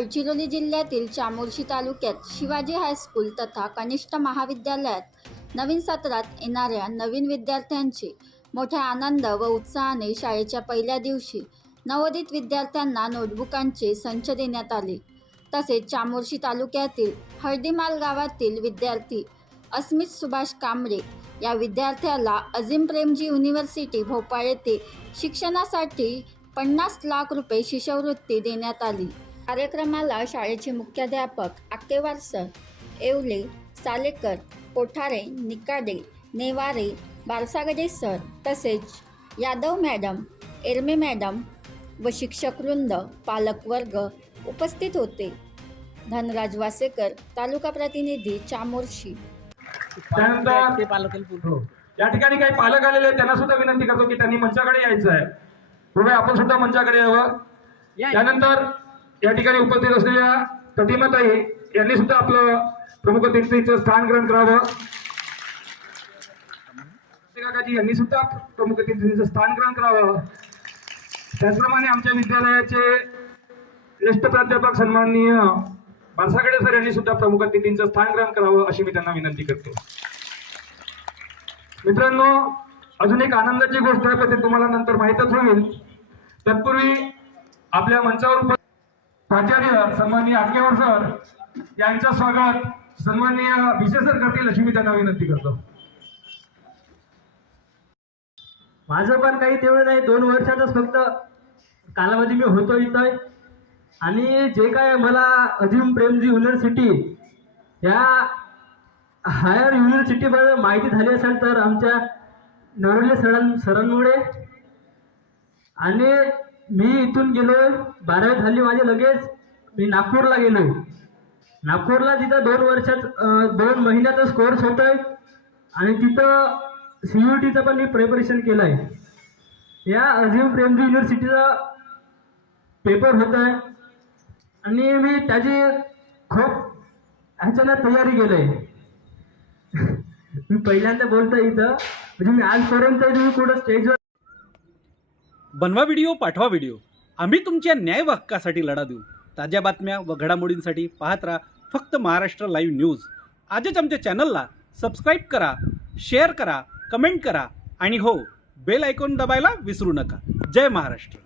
गडचिरोली जिल्ह्यातील चामोर्शी तालुक्यात शिवाजी हायस्कूल तथा कनिष्ठ महाविद्यालयात नवीन सत्रात येणाऱ्या नवीन विद्यार्थ्यांचे मोठ्या आनंद व उत्साहाने शाळेच्या पहिल्या दिवशी नवोदित विद्यार्थ्यांना नोटबुकांचे संच देण्यात आले। तसेच चामोर्शी तालुक्यातील हळदीमाल गावातील विद्यार्थी अस्मित सुभाष कांबळे या विद्यार्थ्याला अजीम प्रेमजी युनिव्हर्सिटी भोपाळ येथे शिक्षणासाठी 50 लाख रुपये शिष्यवृत्ती देण्यात आली। कार्यक्रमाला शाळेचे मुख्याध्यापक आकेवार सर, येवले, सालेकर, कोठारे, निकाडे, नेवारे, बारसागडे सर तसेच यादव मॅडम, एरमे मॅडम व शिक्षकवृंद, पालकवर्ग उपस्थित होते। धनराज वासेकर, तालुका प्रतिनिधी, चामोर्शी। या ठिकाणी काही पालक आलेले आहेत, त्यांना सुद्धा विनंती करतो की त्यांनी मंचाकडे यायचं आहे। पुढे आपण सुद्धा मंचाकडे यावं। त्यानंतर या ठिकाणी उपस्थित असलेल्या प्रतिमाताई यांनी सुद्धा आपलं प्रमुख अतिथीचं स्थान ग्रहण करावं। काकाजी यांनी सुद्धा प्रमुख अतिथीचं स्थान ग्रहण करावं। त्याचप्रमाणे आमच्या विद्यालयाचे ज्येष्ठ प्राध्यापक सन्माननीय बारसागडे सर यांनी सुद्धा प्रमुख अतिथींचं स्थान ग्रहण करावं अशी मी त्यांना विनंती करतो। मित्रांनो, अजून एक आनंदाची गोष्ट आहे, पण ते तुम्हाला नंतर माहीतच होईल। तत्पूर्वी आपल्या मंचावर प्राचार्य सन्माननीय आकेवार सर यांचं स्वागत सन्माननीय विशेष सर करतील अशी मी त्यांना विनंती करतो। माझं पण काही तेवढं नाही, 2 वर्षातच फक्त कालावधी मी होतो इथं। आणि जे काय मला अजीम प्रेमजी युनिव्हर्सिटी या हायर युनिव्हर्सिटीबद्दल माहिती झाली असेल तर आमच्या नरवले सरांमुळे। आणि मी इथून गेलो, 12वी झाली माझी, लगेच मी नागपूरला गेलो। नागपूरला तिथं 2 वर्षात 2 महिन्यातच कोर्स होत आहे आणि तिथं CUETचं पण मी प्रिपरेशन केलं आहे। या अजीम प्रेमजी युनिव्हर्सिटीचा पेपर होत आहे आणि मी त्याची खूप ह्याच्यानं तयारी केली आहे। मी पहिल्यांदा बोलतोय इथं, म्हणजे मी आजपर्यंत तुम्ही कुठं स्टेजवर बनवा व्हिडिओ, पाठवा व्हिडिओ, आम्ही तुमच्या न्याय व हक्कासाठी लढा देऊ। ताज्या बातम्या व घडामोडींसाठी पाहत राहा फक्त महाराष्ट्र लाईव्ह न्यूज। आजच आमच्या चॅनलला सबस्क्राईब करा, शेअर करा, कमेंट करा आणि हो, बेल आयकॉन दाबायला विसरू नका। जय महाराष्ट्र।